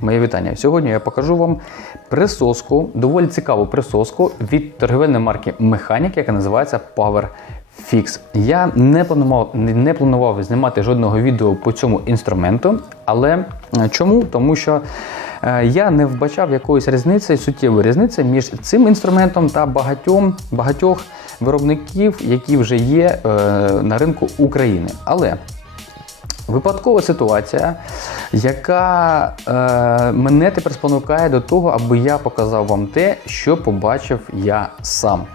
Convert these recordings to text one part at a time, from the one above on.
Моє вітання. Сьогодні я покажу вам присоску, доволі цікаву присоску від торгівельної марки Механік, яка називається Power Fix. Я не планував, не планував знімати жодного відео по цьому інструменту, але е, чому? Тому що е, я не вбачав якоїсь різниці, суттєвої різниці між цим інструментом та багатьом, багатьох виробників, які вже є е, на ринку України. Але Випадкова ситуація, яка е, мене тепер спонукає до того, аби я показав вам те, що побачив я сам.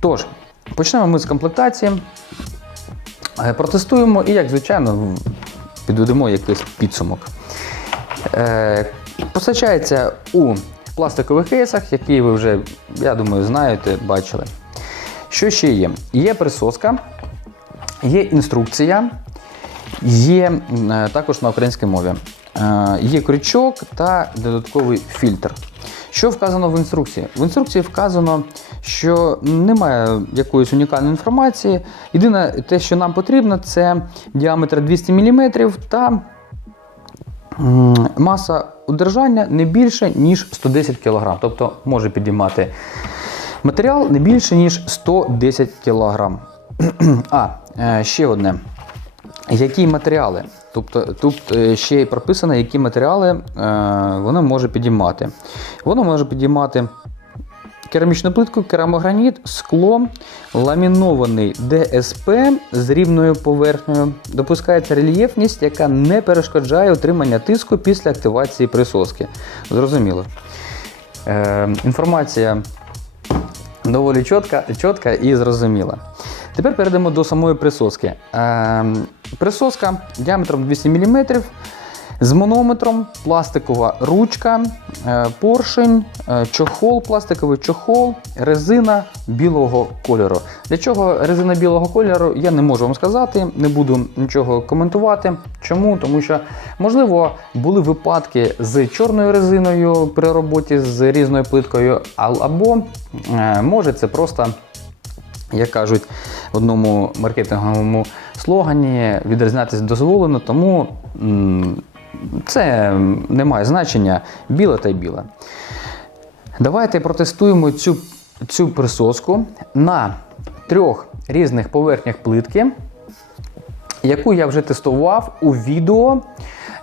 Тож, почнемо ми з комплектації. Е, Протестуємо і, як звичайно, підведемо якийсь підсумок. Е, постачається у пластикових кейсах, які ви вже, я думаю, знаєте, бачили. Що ще є? Є присоска, є інструкція. Є е, також на українській мові. Е, Є крючок та додатковий фільтр. Що вказано в інструкції? В інструкції вказано, що немає якоїсь унікальної інформації. Єдине, те, що нам потрібно, це діаметр 200 мм та маса удержання не більше, ніж 110 кг. Тобто може підіймати матеріал не більше, ніж 110 кг. А, е, ще одне. Які матеріали? Тобто тут е, ще й прописано, які матеріали е, воно може підіймати. Воно може підіймати керамічну плитку, керамограніт, скло, ламінований ДСП з рівною поверхнею. Допускається рельєфність, яка не перешкоджає отримання тиску після активації присоски. Зрозуміло. Е, інформація доволі чітка, чітка і зрозуміла. Тепер перейдемо до самої присоски. Е, присоска діаметром 200 мм, з манометром, пластикова ручка, е, поршень, е, чохол, пластиковий чохол, резина білого кольору. Для чого резина білого кольору, я не можу вам сказати, не буду нічого коментувати. Чому? Тому що, можливо, були випадки з чорною резиною при роботі з різною плиткою, або е, може це просто як кажуть одному маркетинговому слогані, відрізнятися дозволено, тому це не має значення біле та й біле. Давайте протестуємо цю, цю присоску на трьох різних поверхнях плитки, яку я вже тестував у відео,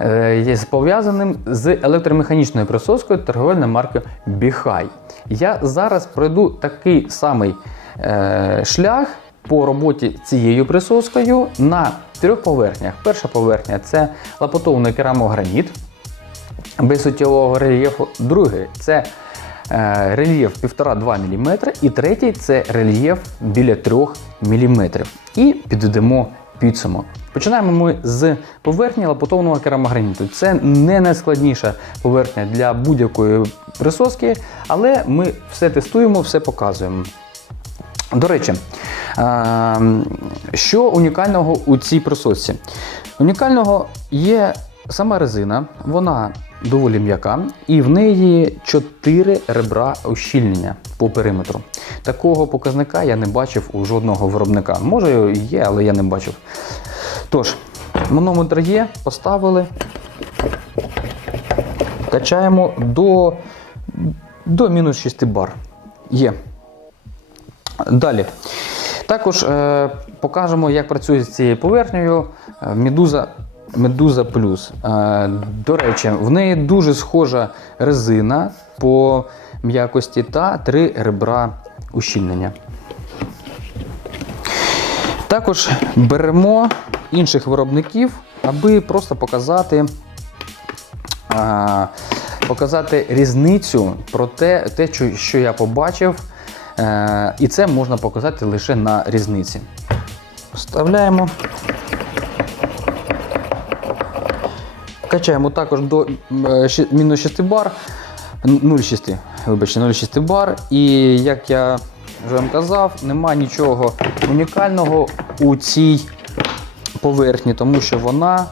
е, пов'язаним з електромеханічною присоскою торговельної марки Біхай. Я зараз пройду такий самий е, шлях по роботі цією присоскою на трьох поверхнях. Перша поверхня це лапотовний керамограніт без рельєфу. Другий це е, рельєф 1,5-2 мм. І третій це рельєф біля 3 мм. І підведемо підсумок. Починаємо ми з поверхні лапотовного керамограніту. Це не найскладніша поверхня для будь-якої присоски, але ми все тестуємо, все показуємо. До речі, е, що унікального у цій присосці? Унікального є сама резина, вона доволі м'яка, і в неї 4 ребра ущільнення по периметру. Такого показника я не бачив у жодного виробника. Може є, але я не бачив. Тож, манометр є, поставили, качаємо до, до мінус 6 бар. Є. Далі. Також е, покажемо, як працює з цією поверхнею е, Медуза, Медуза Плюс. Е, до речі, в неї дуже схожа резина по м'якості та три ребра ущільнення. Також беремо інших виробників, аби просто показати, а, показати різницю про те, те що я побачив. Е, і це можна показати лише на різниці. Вставляємо. Качаємо також до е, мінус 6 бар. 0,6, вибачте, 0,6 бар. І як я вже вам казав, нема нічого унікального у цій поверхні, тому що вона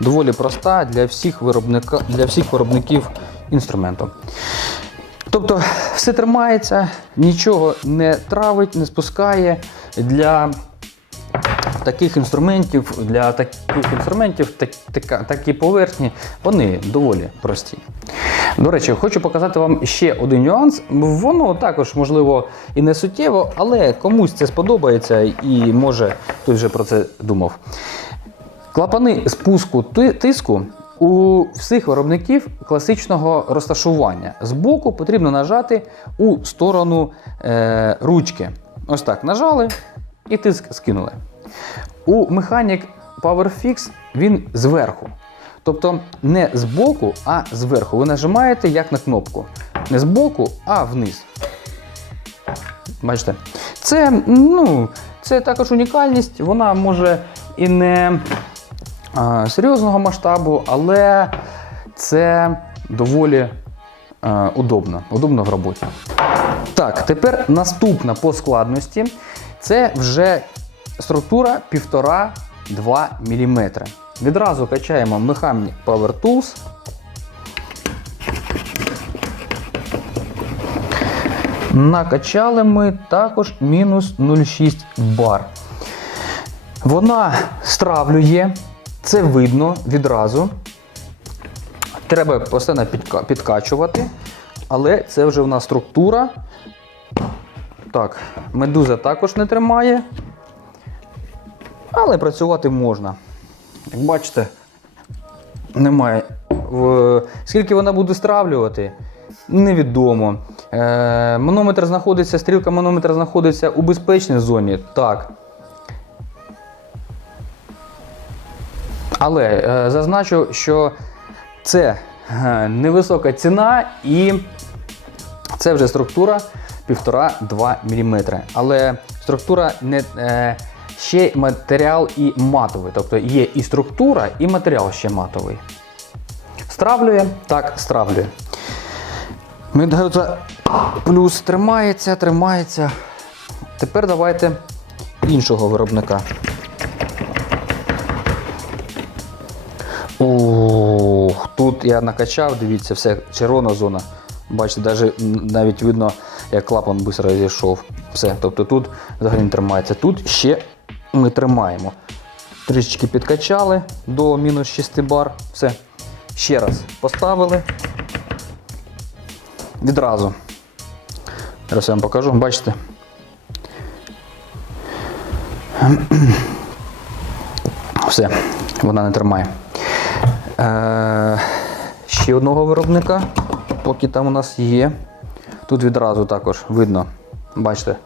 доволі проста для всіх, виробника, для всіх виробників інструменту. Тобто все тримається, нічого не травить, не спускає. Для таких інструментів, для таких інструментів так, така, такі поверхні, вони доволі прості. До речі, хочу показати вам ще один нюанс. Воно також, можливо, і не суттєво, але комусь це сподобається і може хтось вже про це думав. Клапани спуску тиску у всіх виробників класичного розташування. Збоку потрібно нажати у сторону е, ручки. Ось так нажали і тиск скинули. У Mechanic PowerFix він зверху.Тобто не збоку, а зверху. Ви нажимаєте як на кнопку. Не збоку, а вниз. Бачите? Це, ну, це також унікальність. Вона може і не серйозного масштабу, але це доволі удобно, удобно в роботі. Так, тепер наступна по складності це вже структура 1,5-2 мм. Відразу качаємо Mechanic Power Tools. Накачали ми також мінус 0,6 бар. Вона стравлює, це видно відразу. Треба постійно підкачувати, але це вже в нас структура. Так, медуза також не тримає. Але працювати можна. Як бачите, немає. Скільки вона буде стравлювати, невідомо. Е, манометр знаходиться, стрілка манометра знаходиться у безпечній зоні. Так. Але е, зазначу, що це е, невисока ціна і це вже структура 1,5-2 мм. Але структура не е, ще матеріал і матовий. Тобто є і структура, і матеріал ще матовий. Стравлює? Так, стравлює. Медгеуза плюс тримається, тримається. Тепер давайте іншого виробника. Тут я накачав, дивіться, все, червона зона. Бачите, навіть, навіть видно, як клапан швидко розійшов. Все, тобто тут взагалі не тримається. Тут ще ми тримаємо. Трішечки підкачали до мінус 6 бар. Все. Ще раз поставили. Відразу. Зараз я вам покажу, бачите? Все, вона не тримає. Ще одного виробника, поки там у нас є. Тут відразу також видно, бачите,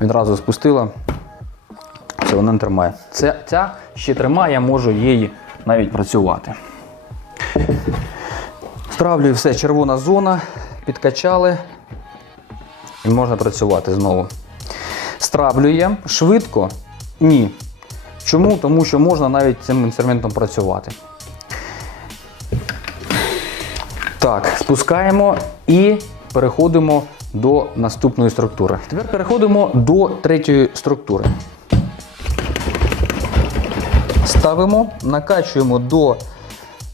відразу спустила. Все, вона не тримає. Ця, ця ще тримає, я можу її навіть працювати. Стравлюю все, червона зона, підкачали і можна працювати знову. Стравлює швидко? Ні. Чому? Тому що можна навіть цим інструментом працювати. Так, спускаємо і переходимо до наступної структури. Тепер переходимо до третьої структури. Ставимо, накачуємо до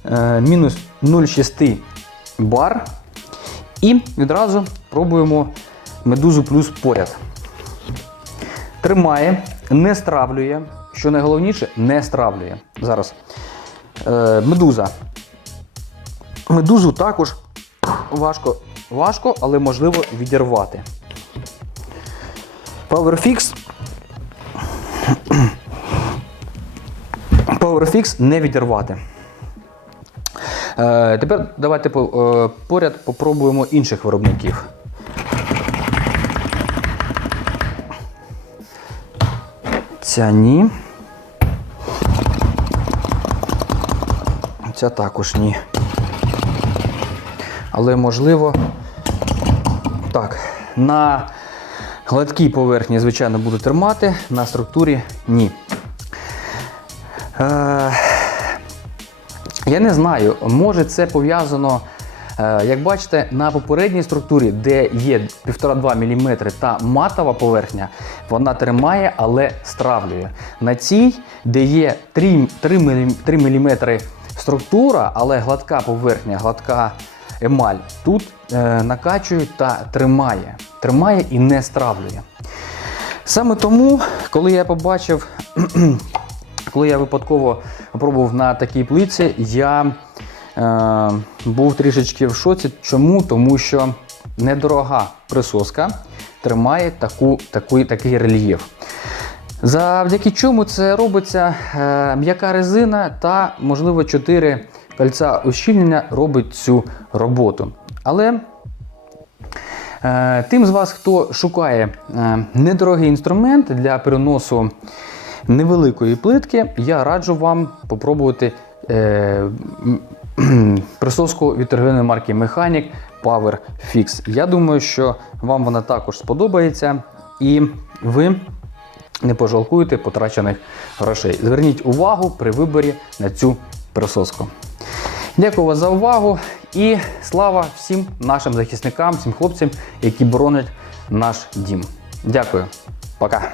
е, мінус 0,6 бар і відразу пробуємо медузу плюс поряд. Тримає, не стравлює. Що найголовніше, не стравлює. Зараз. Е, медуза. Медузу також важко, важко, але можливо відірвати. PowerFix. PowerFix не відірвати. Е, тепер давайте е, поряд попробуємо інших виробників. Ця ні. Ця також ні. Але можливо. Так, на гладкій поверхні, звичайно, буду тримати, на структурі ні. Е, я не знаю, може це пов'язано, е, як бачите, на попередній структурі, де є 1,5-2 мм та матова поверхня, вона тримає, але стравлює. На цій, де є 3, 3, мм, 3 мм структура, але гладка поверхня, гладка емаль, тут е, накачує та тримає. Тримає і не стравлює. Саме тому, коли я побачив коли я випадково пробував на такій плиці, я е, був трішечки в шоці. Чому? Тому що недорога присоска тримає таку, таку, такий рельєф. Завдяки чому це робиться е, м'яка резина та, можливо, 4 кольця ущільнення робить цю роботу. Але е, тим з вас, хто шукає е, недорогий інструмент для переносу невеликої плитки, я раджу вам попробувати е, присоску від торговельної марки Mechanic Power Fix. Я думаю, що вам вона також сподобається і ви не пожалкуєте потрачених грошей. Зверніть увагу при виборі на цю присоску. Дякую вас за увагу і слава всім нашим захисникам, всім хлопцям, які боронять наш дім. Дякую, пока.